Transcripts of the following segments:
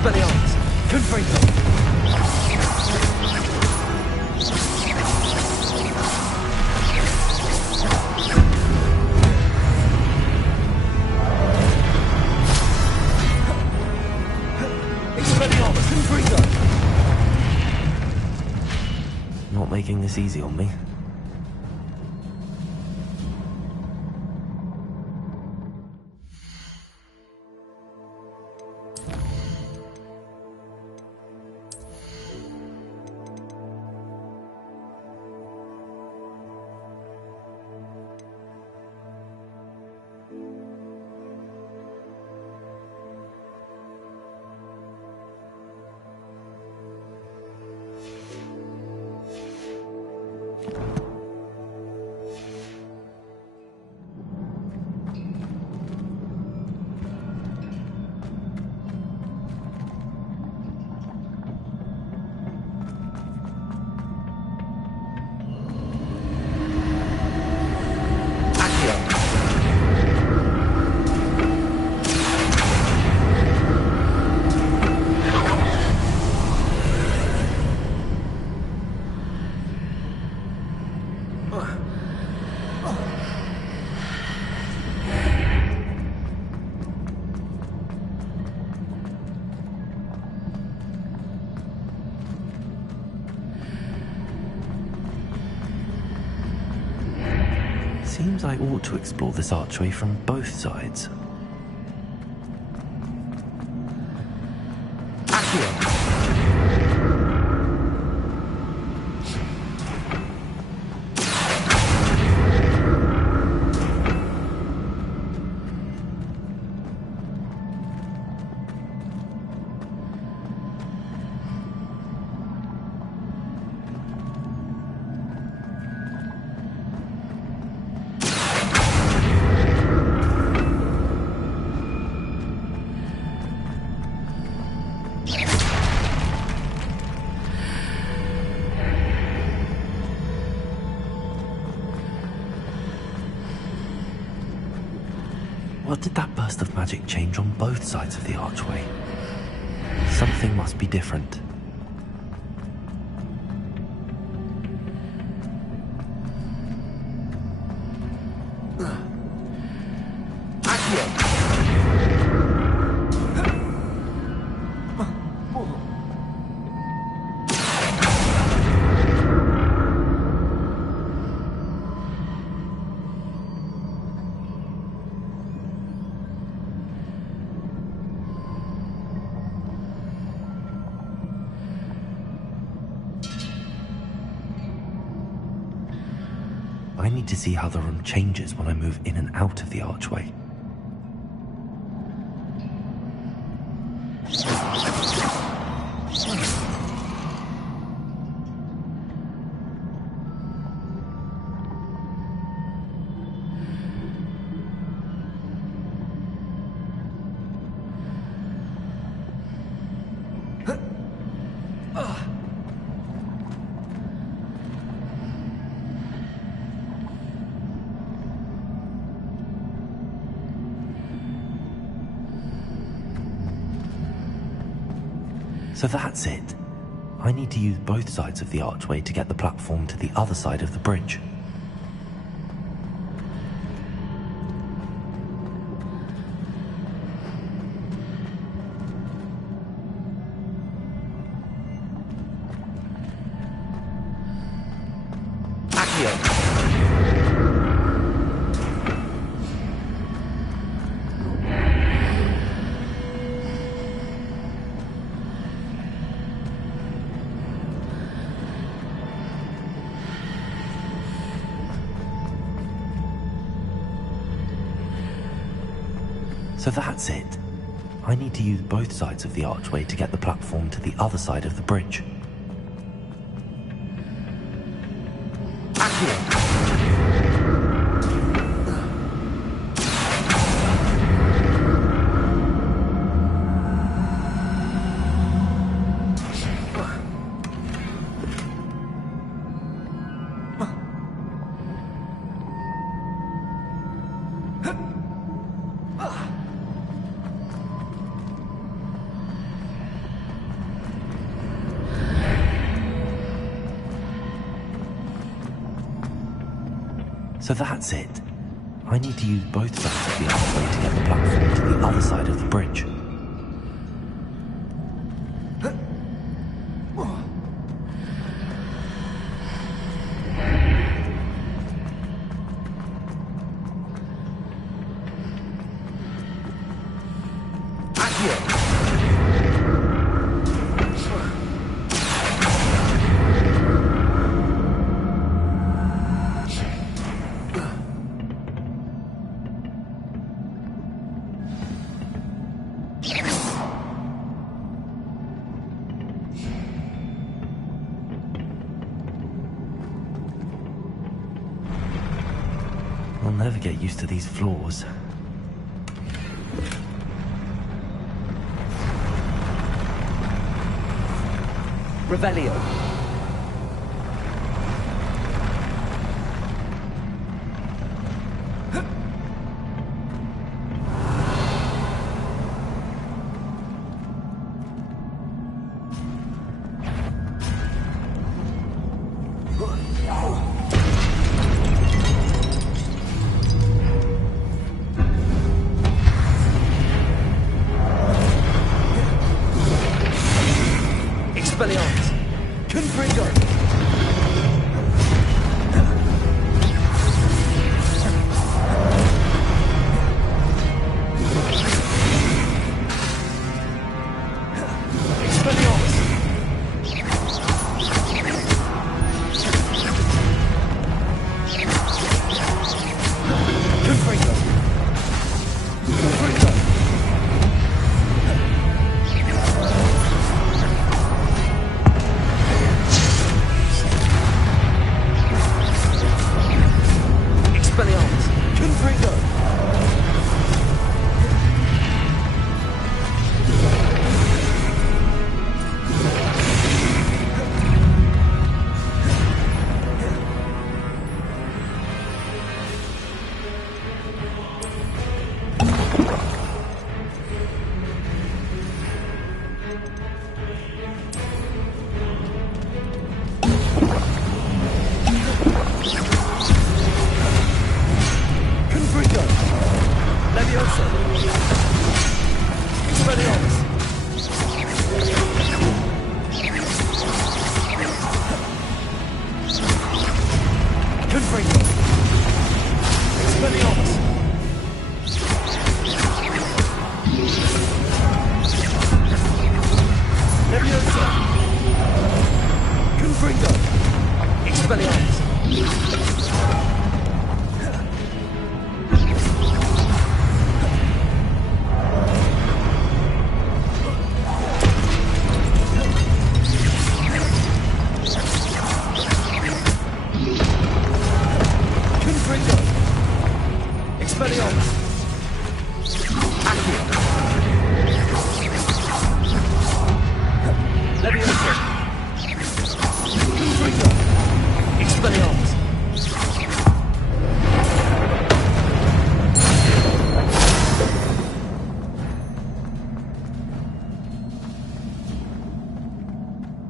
Expelliarmus! Confringo! Expelliarmus! Confringo! Not making this easy on me. Seems I ought to explore this archway from both sides. What did that burst of magic change on both sides of the archway? Something must be different. I need to see how the room changes when I move in and out of the archway. So that's it. I need to use both sides of the archway to get the platform to the other side of the bridge. So that's it. I need to use both sides of the archway to get the platform to the other side of the bridge. So that's it. I need to use both sides of the archway to get the platform to the other side of the bridge. I'll never get used to these floors. Revelio. Expelliarmus. Confringo. Expelliarmus. Confringo. Confringo. Expelliarmus. Confringo. Confringo. Leviosa. Expelliarmus. Confringo. Expelliarmus. Leviosa. Confringo. Expelliarmus. Confringo. Expelliarmus. Accio. Leviosa. Confringo. Expelliarmus.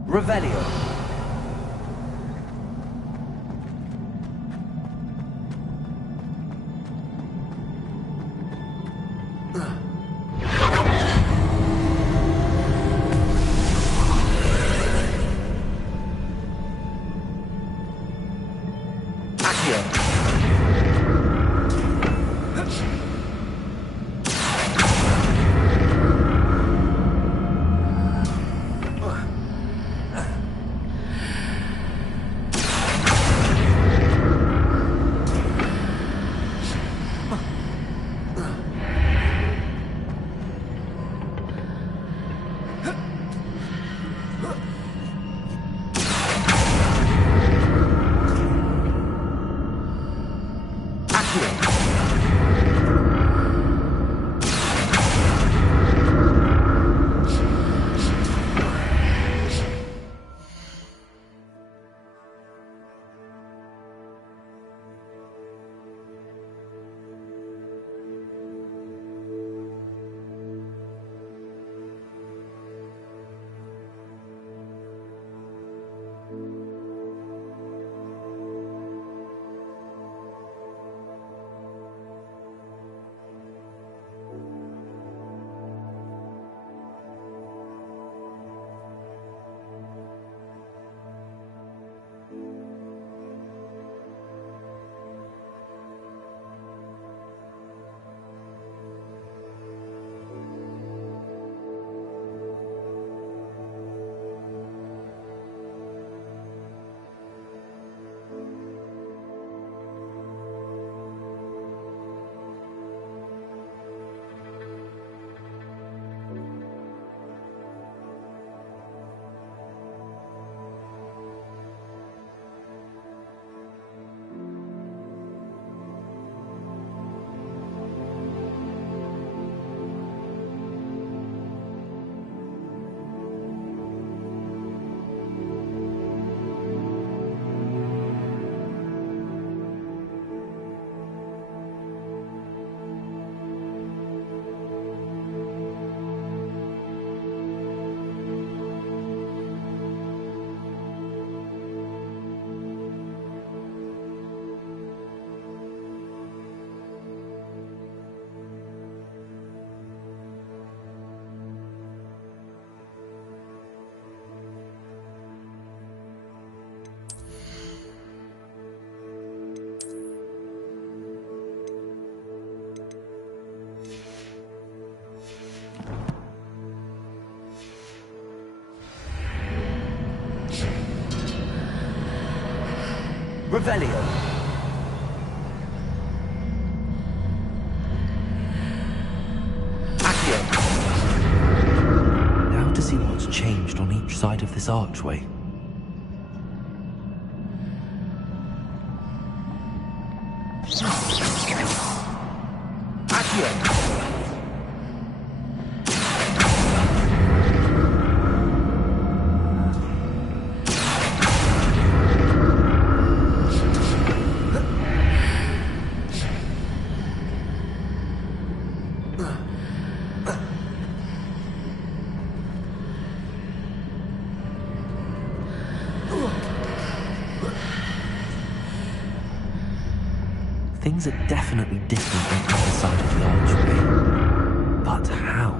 Revelio. Accio. Revelio. Accio. Now to see what's changed on each side of this archway. Accio. Things are definitely different on the other side of the archway. But how?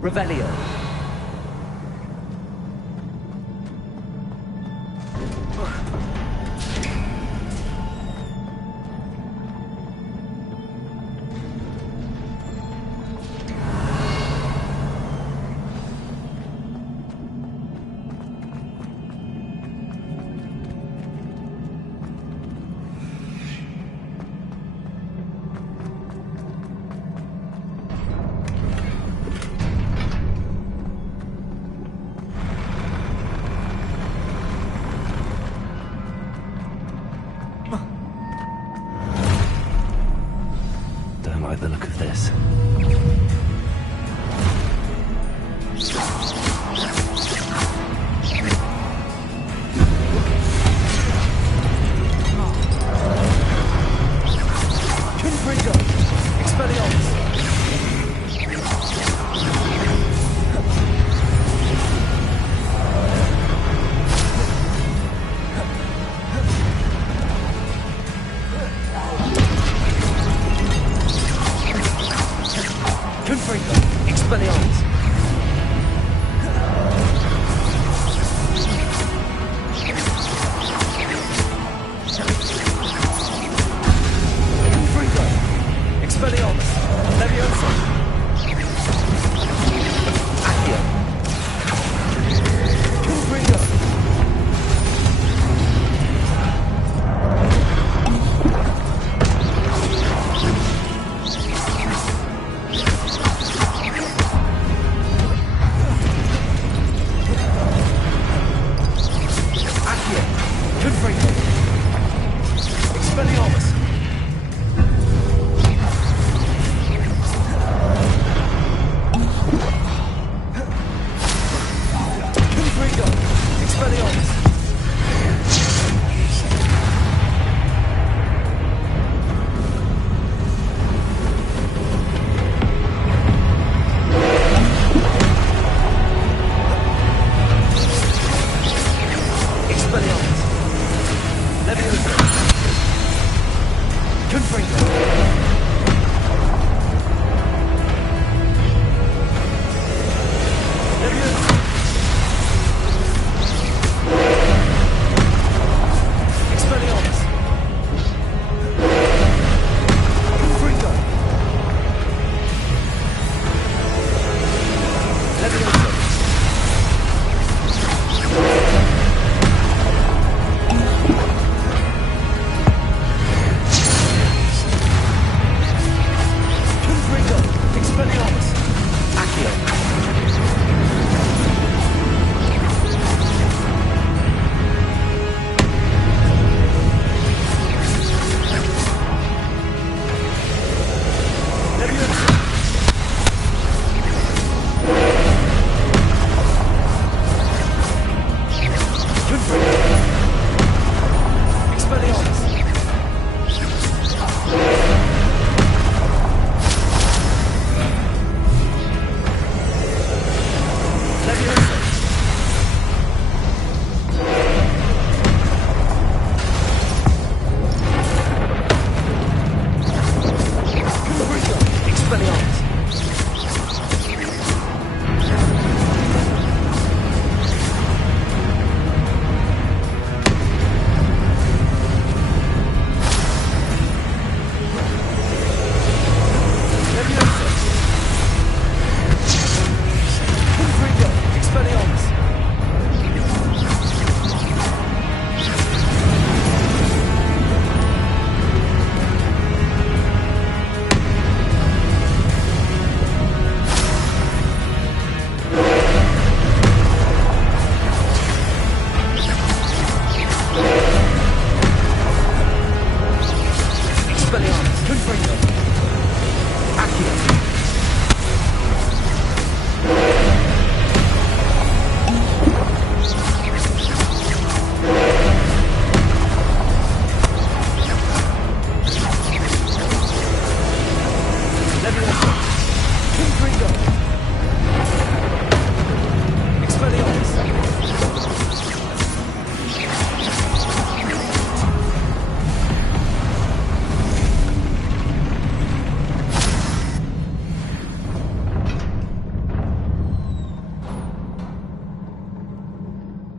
Revelio.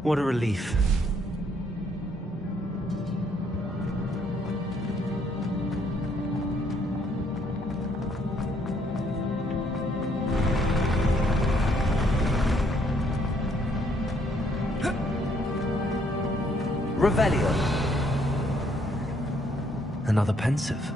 What a relief. Revelio. Another pensive.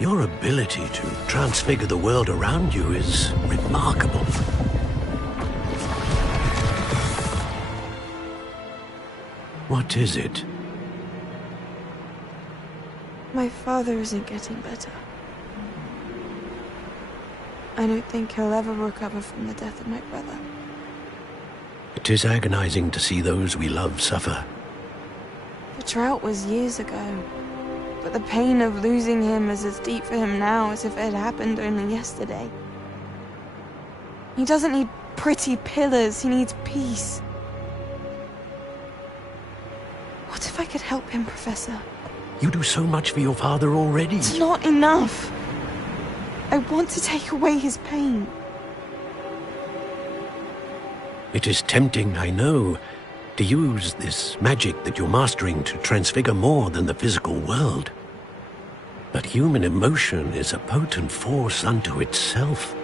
Your ability to transfigure the world around you is remarkable. What is it? My father isn't getting better. I don't think he'll ever recover from the death of my brother. It is agonizing to see those we love suffer. The drought was years ago, but the pain of losing him is as deep for him now as if it had happened only yesterday. He doesn't need pretty pillars, he needs peace. What if I could help him, Professor? You do so much for your father already. It's not enough. I want to take away his pain. It is tempting, I know, to use this magic that you're mastering to transfigure more than the physical world. But human emotion is a potent force unto itself.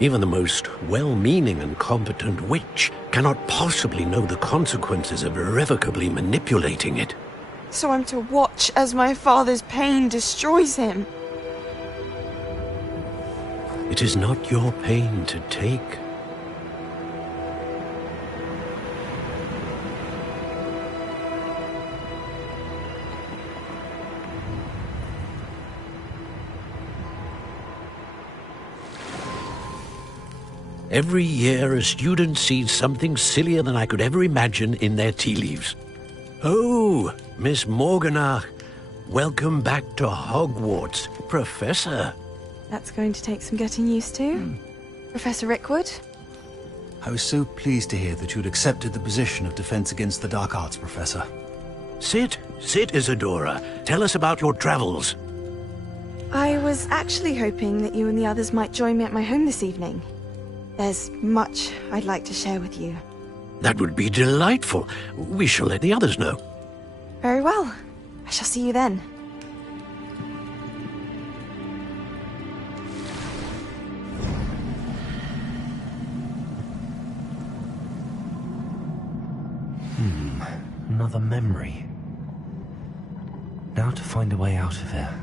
Even the most well-meaning and competent witch cannot possibly know the consequences of irrevocably manipulating it. So I'm to watch as my father's pain destroys him. It is not your pain to take. Every year, a student sees something sillier than I could ever imagine in their tea leaves. Oh, Miss Morganach, welcome back to Hogwarts, Professor. That's going to take some getting used to. Professor Rickwood? I was so pleased to hear that you'd accepted the position of Defense Against the Dark Arts, Professor. Sit, Isadora. Tell us about your travels. I was actually hoping that you and the others might join me at my home this evening. There's much I'd like to share with you. That would be delightful. We shall let the others know. Very well. I shall see you then. Another memory. Now to find a way out of here.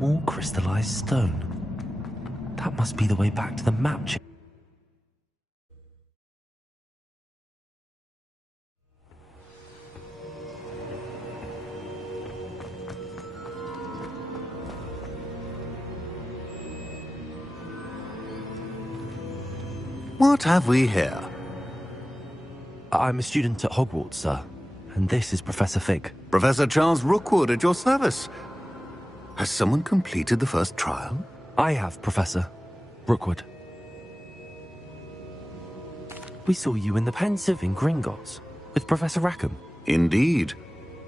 More crystallized stone. That must be the way back to the map chip. What have we here? I'm a student at Hogwarts, sir. And this is Professor Fig. Professor Charles Rookwood at your service. Has someone completed the first trial? I have, Professor Rookwood. We saw you in the Pensive in Gringotts with Professor Rackham. Indeed.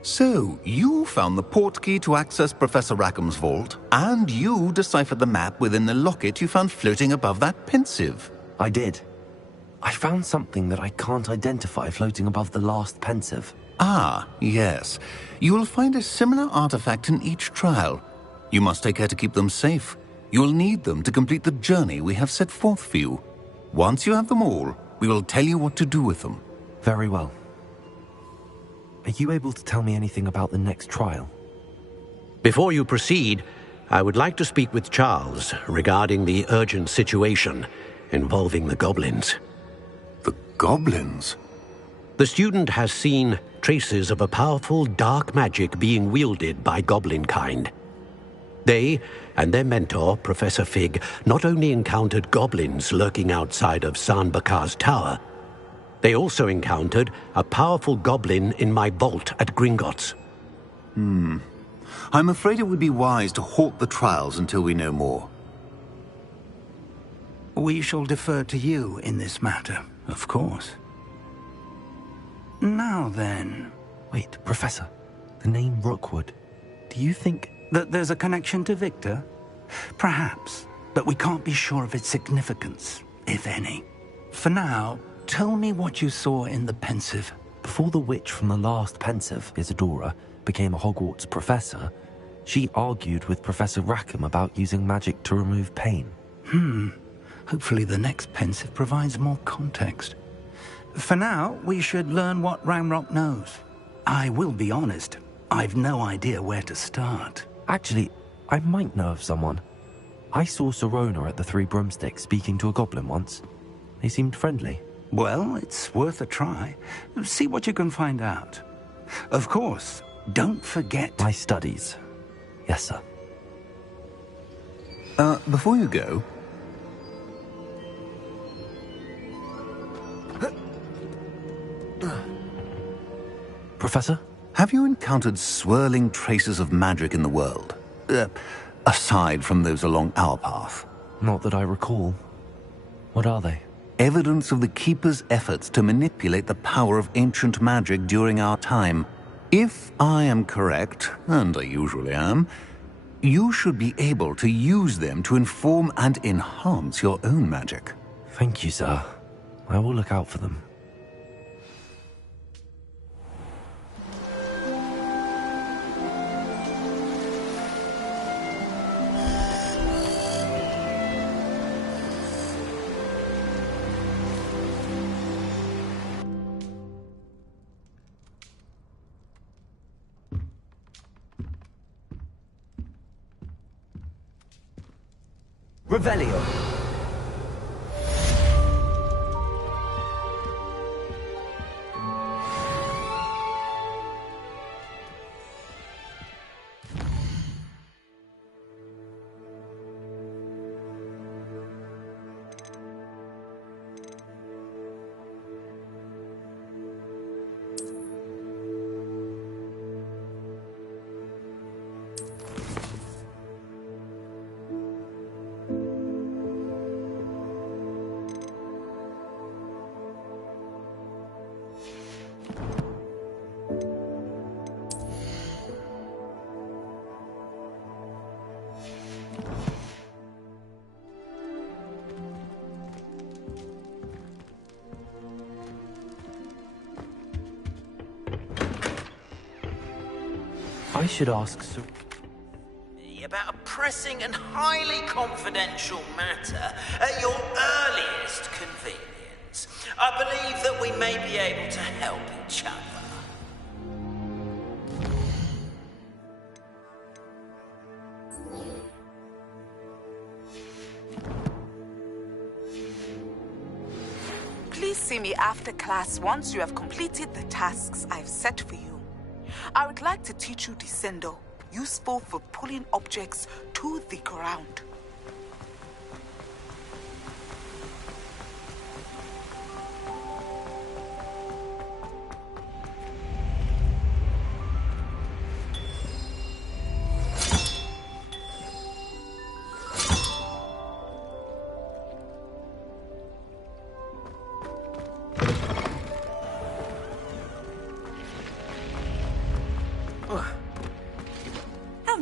So, you found the portkey to access Professor Rackham's vault, and you deciphered the map within the locket you found floating above that Pensive. I did. I found something that I can't identify floating above the last pensive. Ah, yes. You will find a similar artifact in each trial. You must take care to keep them safe. You will need them to complete the journey we have set forth for you. Once you have them all, we will tell you what to do with them. Very well. Are you able to tell me anything about the next trial? Before you proceed, I would like to speak with Charles regarding the urgent situation involving the goblins. The goblins? The student has seen traces of a powerful dark magic being wielded by goblin kind. They and their mentor, Professor Fig, not only encountered goblins lurking outside of San Bakar's tower, they also encountered a powerful goblin in my vault at Gringotts. I'm afraid it would be wise to halt the trials until we know more. We shall defer to you in this matter, of course. Now then... Wait, Professor. The name Rookwood. Do you think... that there's a connection to Victor? Perhaps, but we can't be sure of its significance, if any. For now, tell me what you saw in the pensive. Before the witch from the last pensive, Isadora, became a Hogwarts professor, she argued with Professor Rackham about using magic to remove pain. Hopefully the next pensive provides more context. For now, we should learn what Ranrock knows. I will be honest, I've no idea where to start. Actually, I might know of someone. I saw Sirona at the Three Broomsticks speaking to a goblin once. They seemed friendly. Well, it's worth a try. See what you can find out. Of course, don't forget... My studies. Yes, sir. Before you go... Professor? Have you encountered swirling traces of magic in the world? Aside from those along our path? Not that I recall. What are they? Evidence of the Keeper's efforts to manipulate the power of ancient magic during our time. If I am correct, and I usually am, you should be able to use them to inform and enhance your own magic. Thank you, sir. I will look out for them. Revelio. I should ask about a pressing and highly confidential matter at your earliest convenience. I believe that we may be able to help each other. Please see me after class once you have completed the tasks I've set for you. I would like to teach you Descendo, useful for pulling objects to the ground.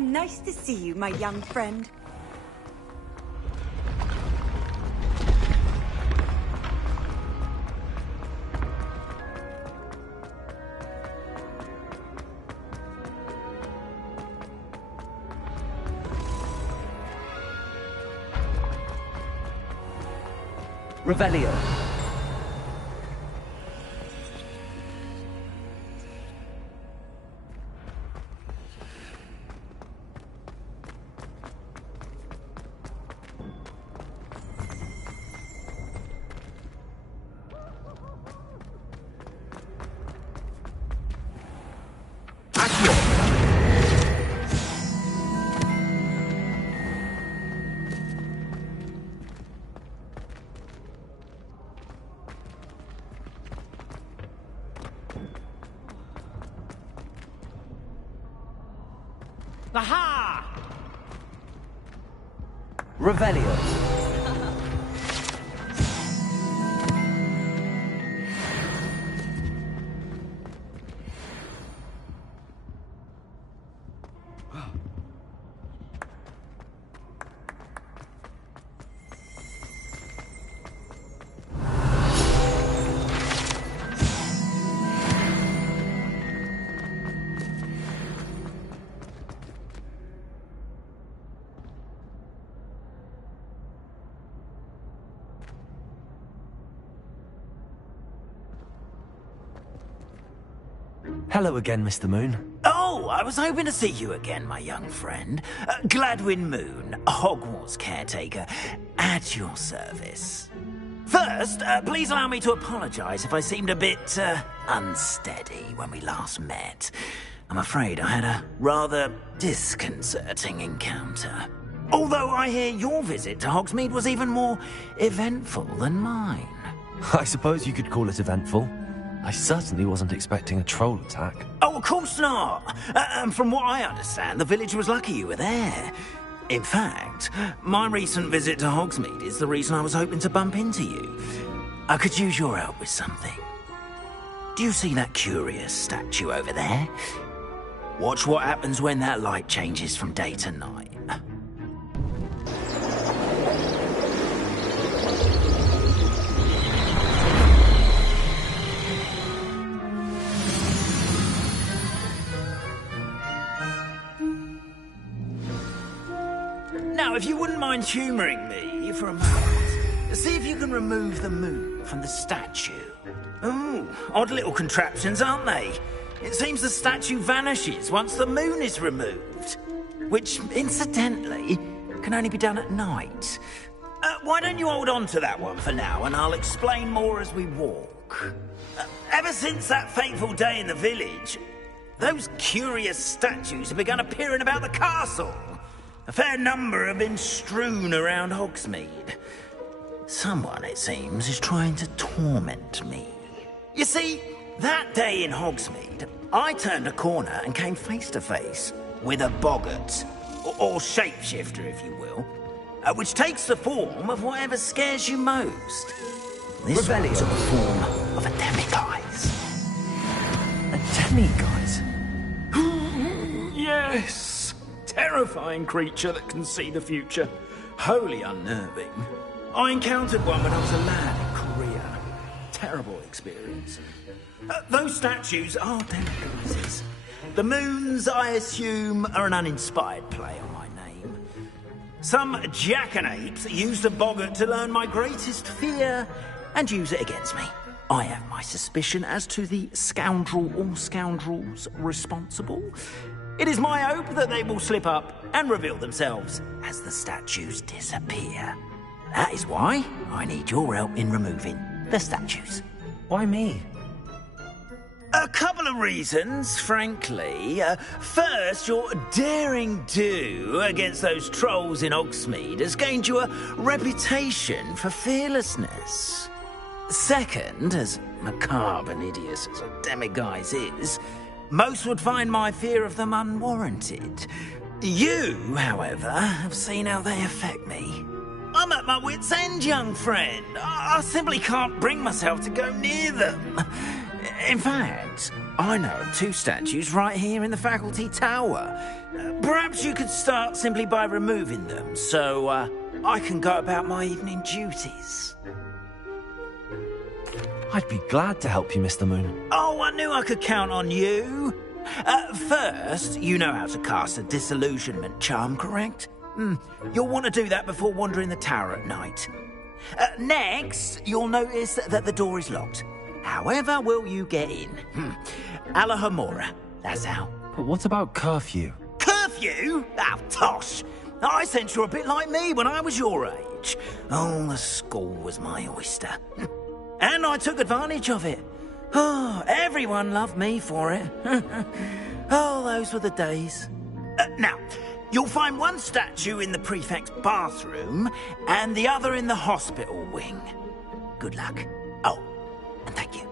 Nice to see you, my young friend. Revelio. Aha! Revelio. Hello again, Mr. Moon. Oh, I was hoping to see you again, my young friend. Gladwin Moon, Hogwarts caretaker, at your service. First, please allow me to apologize if I seemed a bit, unsteady when we last met. I'm afraid I had a rather disconcerting encounter. Although I hear your visit to Hogsmeade was even more eventful than mine. I suppose you could call it eventful. I certainly wasn't expecting a troll attack. Oh, of course not. And from what I understand, the village was lucky you were there. In fact, my recent visit to Hogsmeade is the reason I was hoping to bump into you. I could use your help with something. Do you see that curious statue over there? Watch what happens when that light changes from day to night. Now, if you wouldn't mind humouring me for a moment, see if you can remove the moon from the statue. Ooh, odd little contraptions, aren't they? It seems the statue vanishes once the moon is removed. Which, incidentally, can only be done at night. Why don't you hold on to that one for now, and I'll explain more as we walk. Ever since that fateful day in the village, those curious statues have begun appearing about the castle. A fair number have been strewn around Hogsmeade. Someone, it seems, is trying to torment me. You see, that day in Hogsmeade, I turned a corner and came face to face with a boggart, or shapeshifter, if you will, which takes the form of whatever scares you most. This one took the form of a demiguise. A demiguise? Yes! Terrifying creature that can see the future. Wholly unnerving. I encountered one when I was a lad in Korea. Terrible experience. Those statues are demiguises. The moons, I assume, are an uninspired play on my name. Some jackanapes used a boggart to learn my greatest fear and use it against me. I have my suspicion as to the scoundrel or scoundrels responsible. It is my hope that they will slip up and reveal themselves as the statues disappear. That is why I need your help in removing the statues. Why me? A couple of reasons, frankly. First, your daring do against those trolls in Hogsmeade has gained you a reputation for fearlessness. Second, as macabre and hideous as a demiguise is, most would find my fear of them unwarranted. You, however, have seen how they affect me. I'm at my wit's end, young friend. I simply can't bring myself to go near them. In fact, I know of two statues right here in the faculty tower. Perhaps you could start simply by removing them, so I can go about my evening duties. I'd be glad to help you, Mr. Moon. Oh, I knew I could count on you. First, you know how to cast a disillusionment charm, correct? You'll want to do that before wandering the tower at night. Next, you'll notice that the door is locked. However will you get in? Alahomora, that's how. But what about curfew? Curfew? Oh, tosh. I sense you're a bit like me when I was your age. Oh, the school was my oyster. And I took advantage of it. Oh, everyone loved me for it. Oh, those were the days. Now, you'll find one statue in the prefect's bathroom and the other in the hospital wing. Good luck. Oh, and thank you.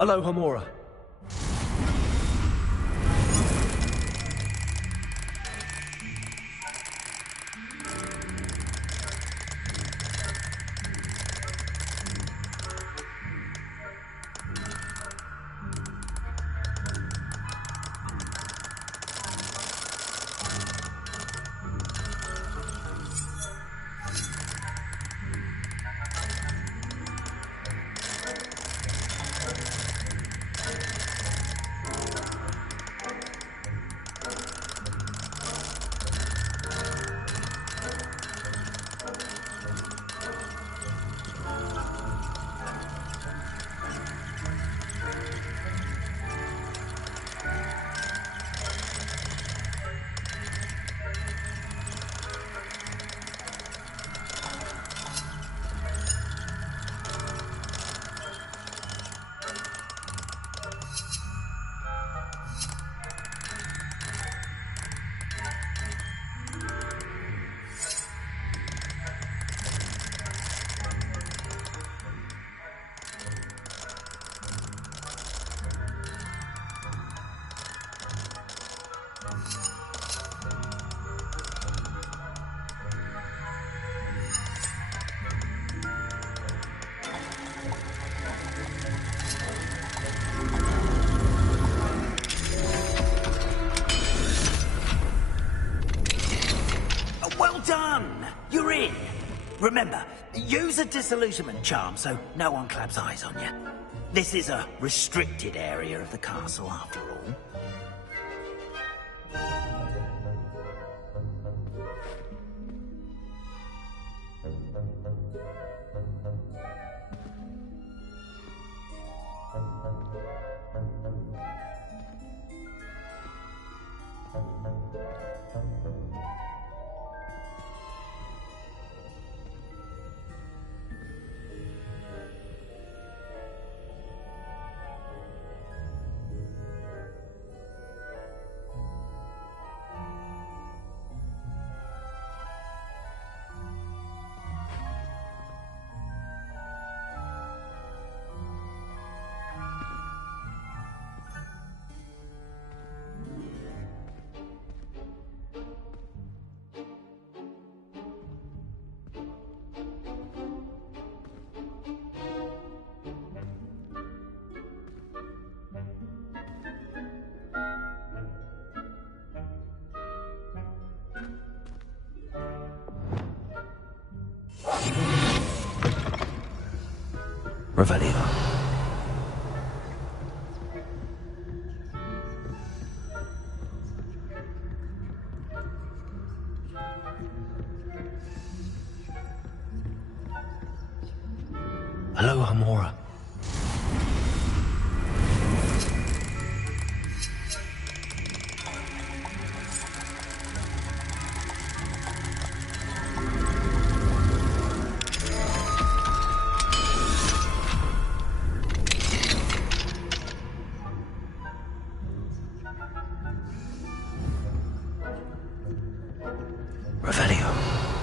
Alohomora. Done! You're in! Remember, use a disillusionment charm so no one claps eyes on you. This is a restricted area of the castle, after all. Revelio. Alohomora. Revelio.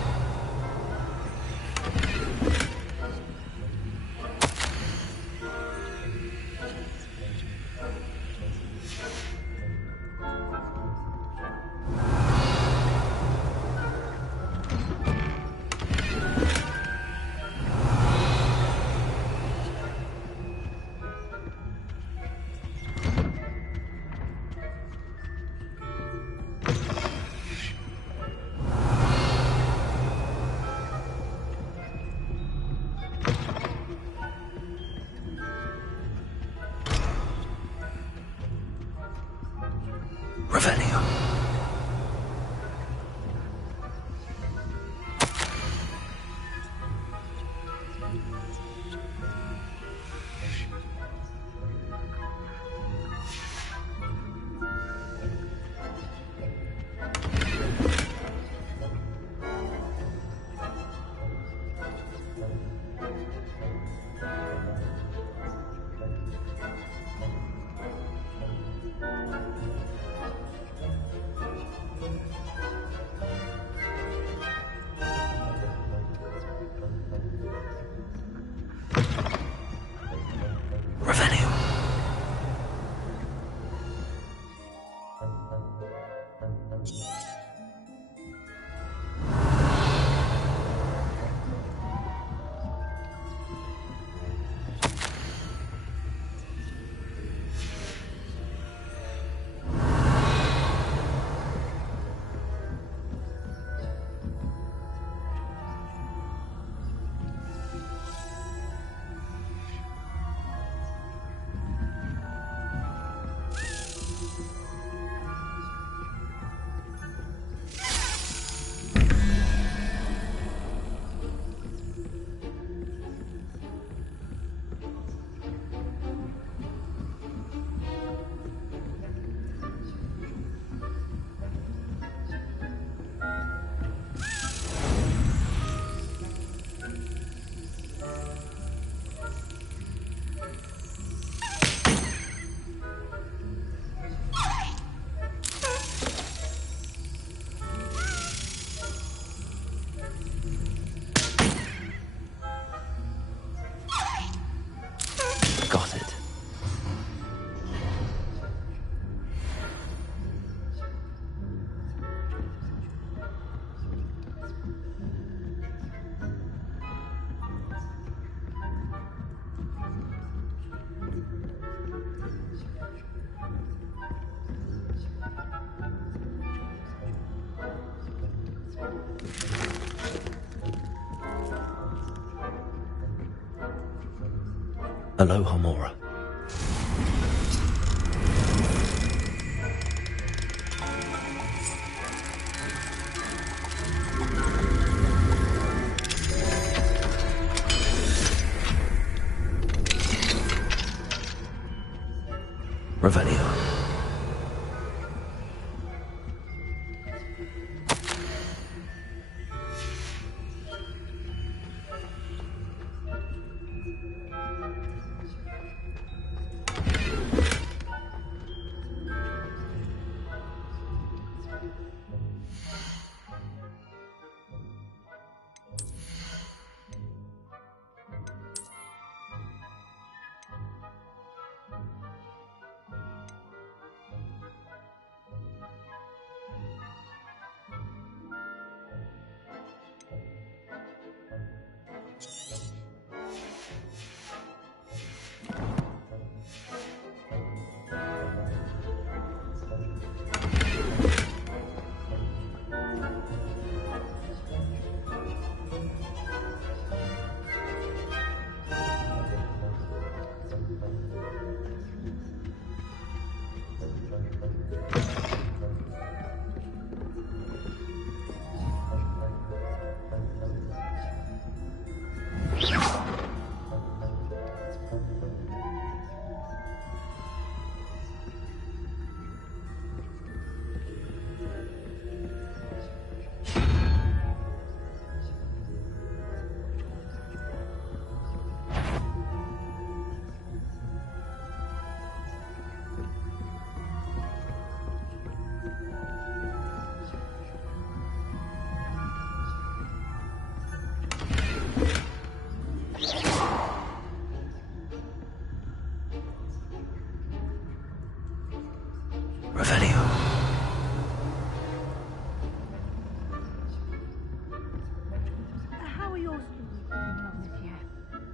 Aloha, Mora. Revelio.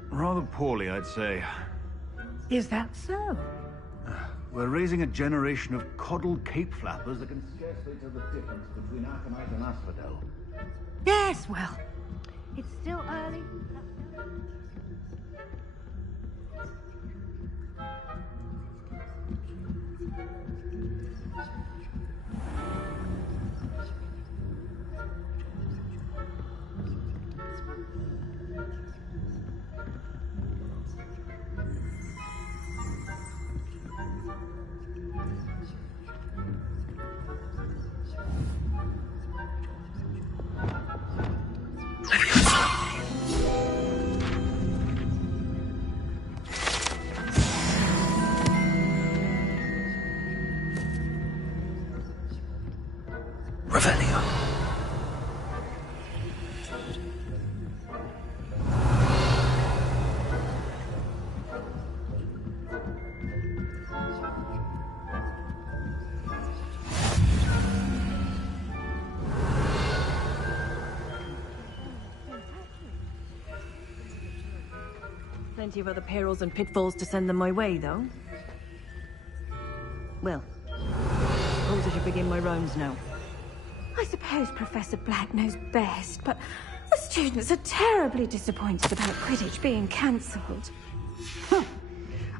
Rather poorly, I'd say. Is that so? We're raising a generation of coddled cape flappers that can scarcely tell the difference between aconite and asphodel. Yes, well, it's still early. Plenty of other perils and pitfalls to send them my way, though. Well, I suppose I should begin my rounds now. I suppose Professor Black knows best, but the students are terribly disappointed about Quidditch being cancelled. Huh.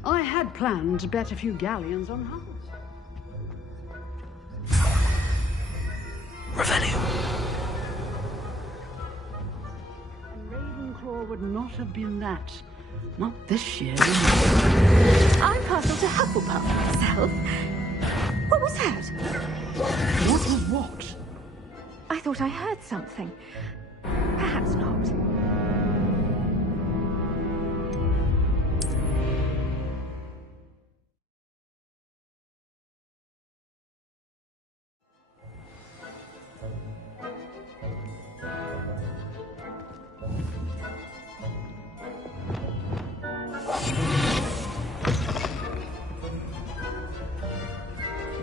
I had planned to bet a few galleons on Hogwarts. Revelio. Ravenclaw would not have been that. Not this year. I'm partial to Hufflepuff myself. What was that? What was what? I thought I heard something. Perhaps not.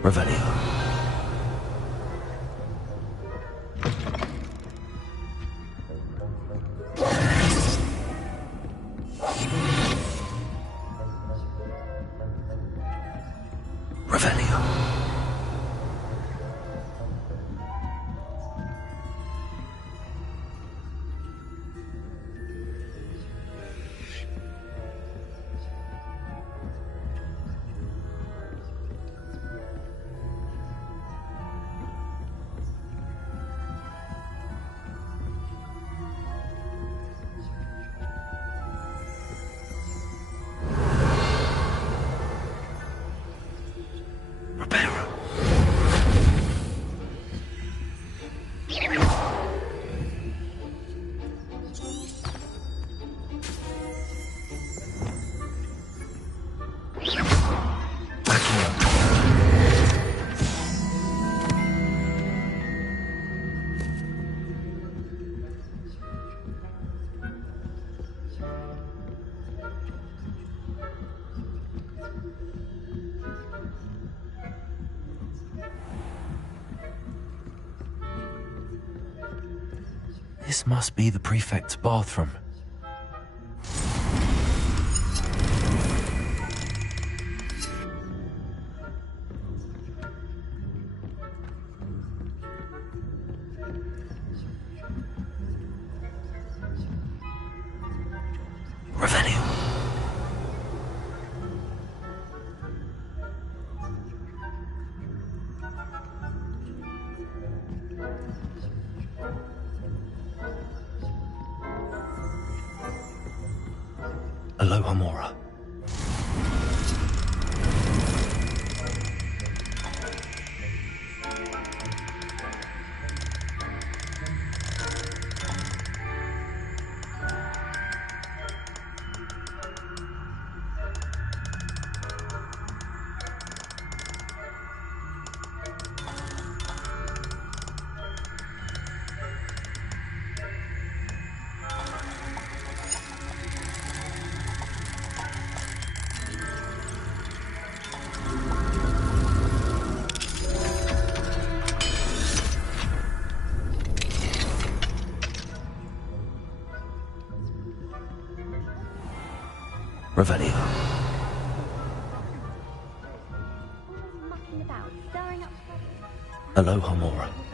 Revelio. This must be the prefect's bathroom. Revelio. Aloha Mora. Revelio. Aloha Mora.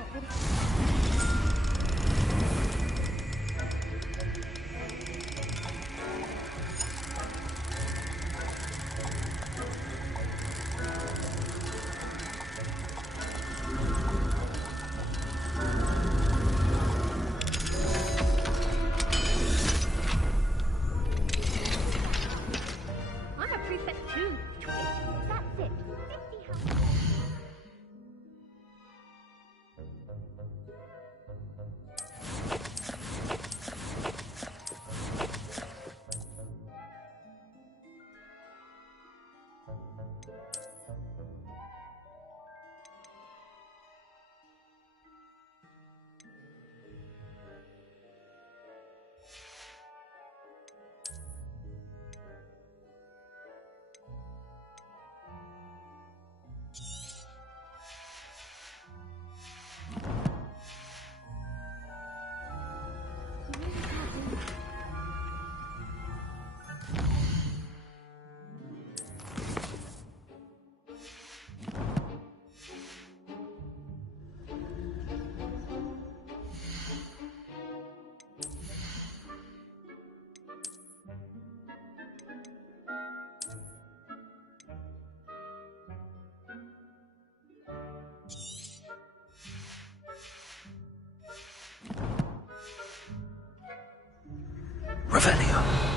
Revelio.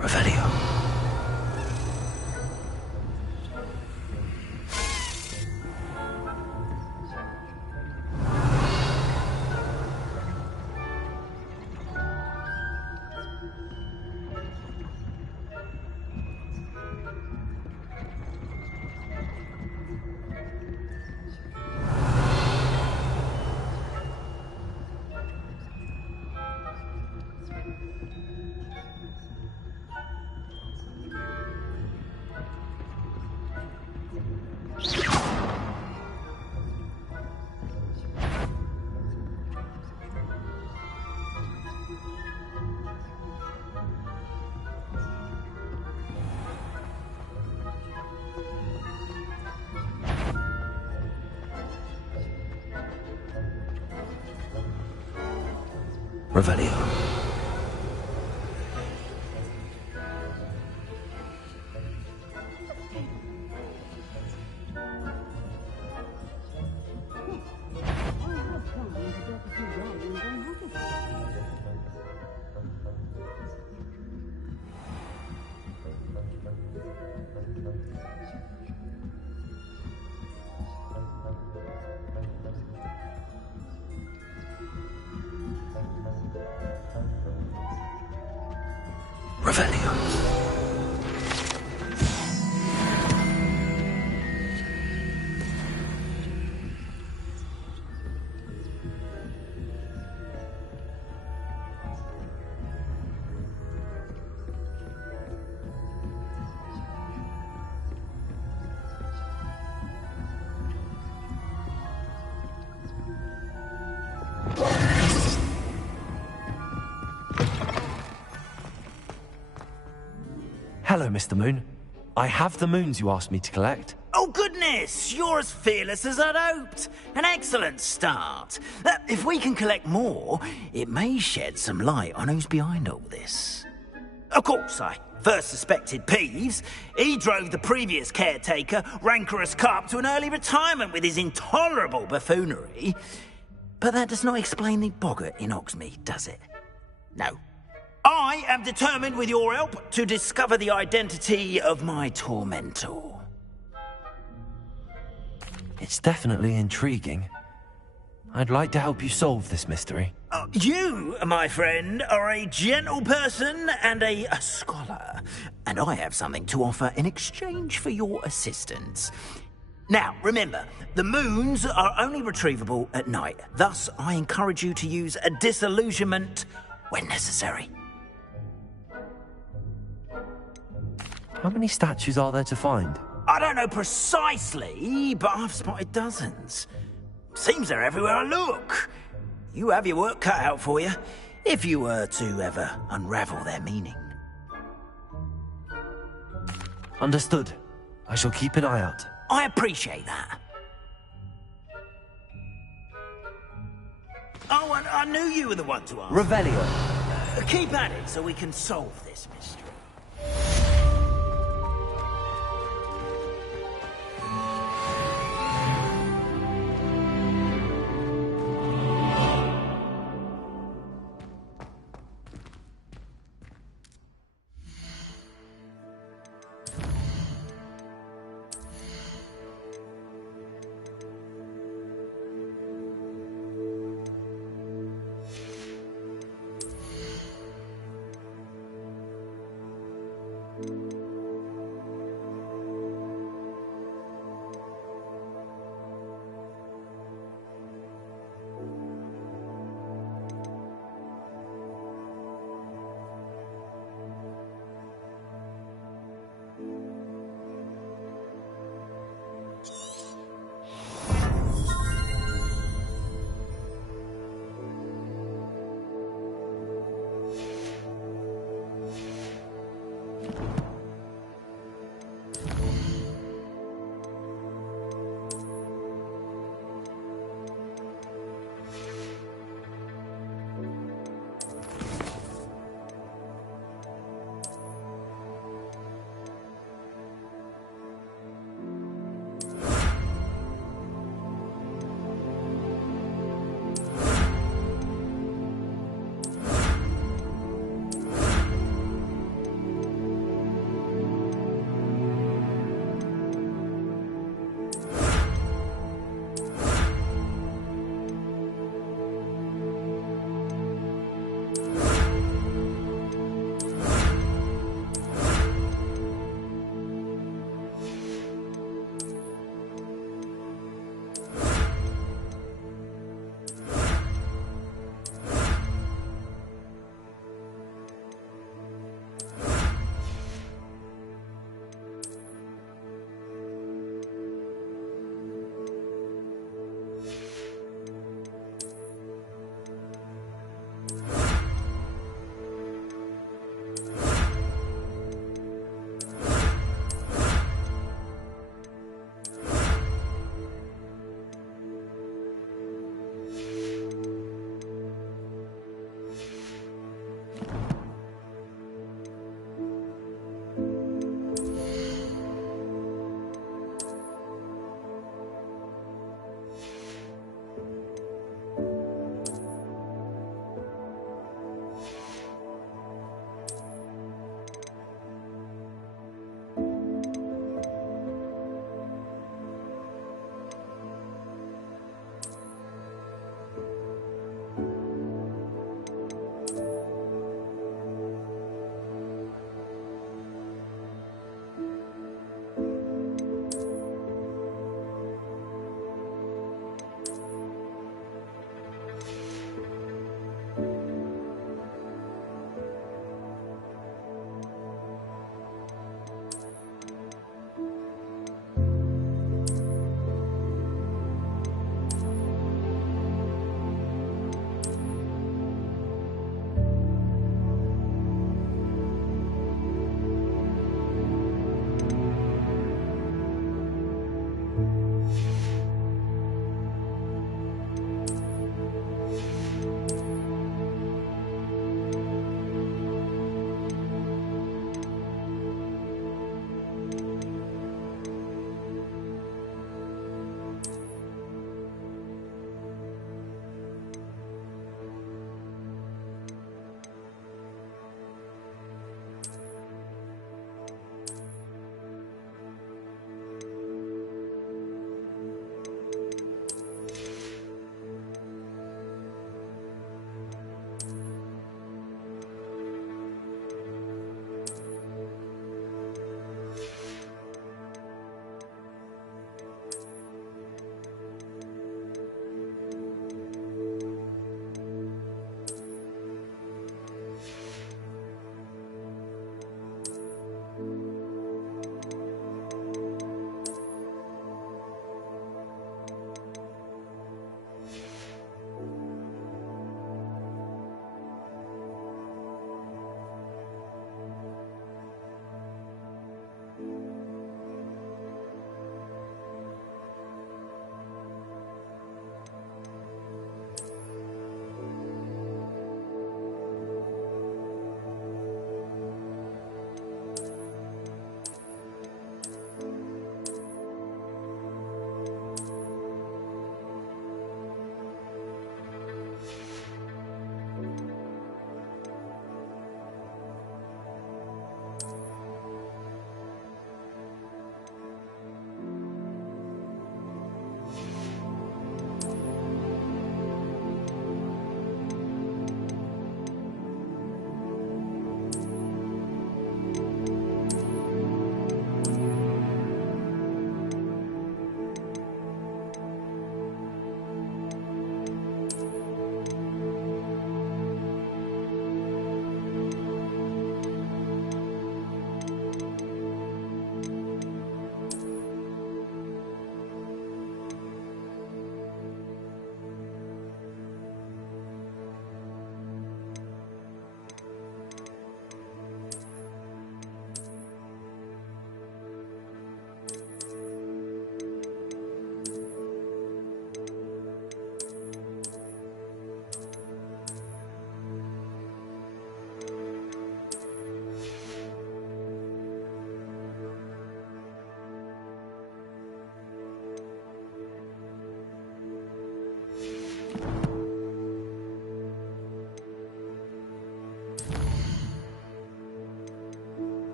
Revelio. Revelio. Revelio. Hello, Mr. Moon. I have the moons you asked me to collect. Oh, goodness! You're as fearless as I'd hoped. An excellent start. If we can collect more, it may shed some light on who's behind all this. Of course, I first suspected Peeves. He drove the previous caretaker, Rancorous Carp, to an early retirement with his intolerable buffoonery. But that does not explain the boggart in Hogsmeade, does it? No. I am determined, with your help, to discover the identity of my tormentor. It's definitely intriguing. I'd like to help you solve this mystery. You, my friend, are a gentle person and a scholar, and I have something to offer in exchange for your assistance. Now, remember, the moons are only retrievable at night. Thus, I encourage you to use a disillusionment when necessary. How many statues are there to find? I don't know precisely, but I've spotted dozens. Seems they're everywhere I look. You have your work cut out for you, if you were to ever unravel their meaning. Understood. I shall keep an eye out. I appreciate that. Oh, and I knew you were the one to ask. Revelio. Keep at it so we can solve this.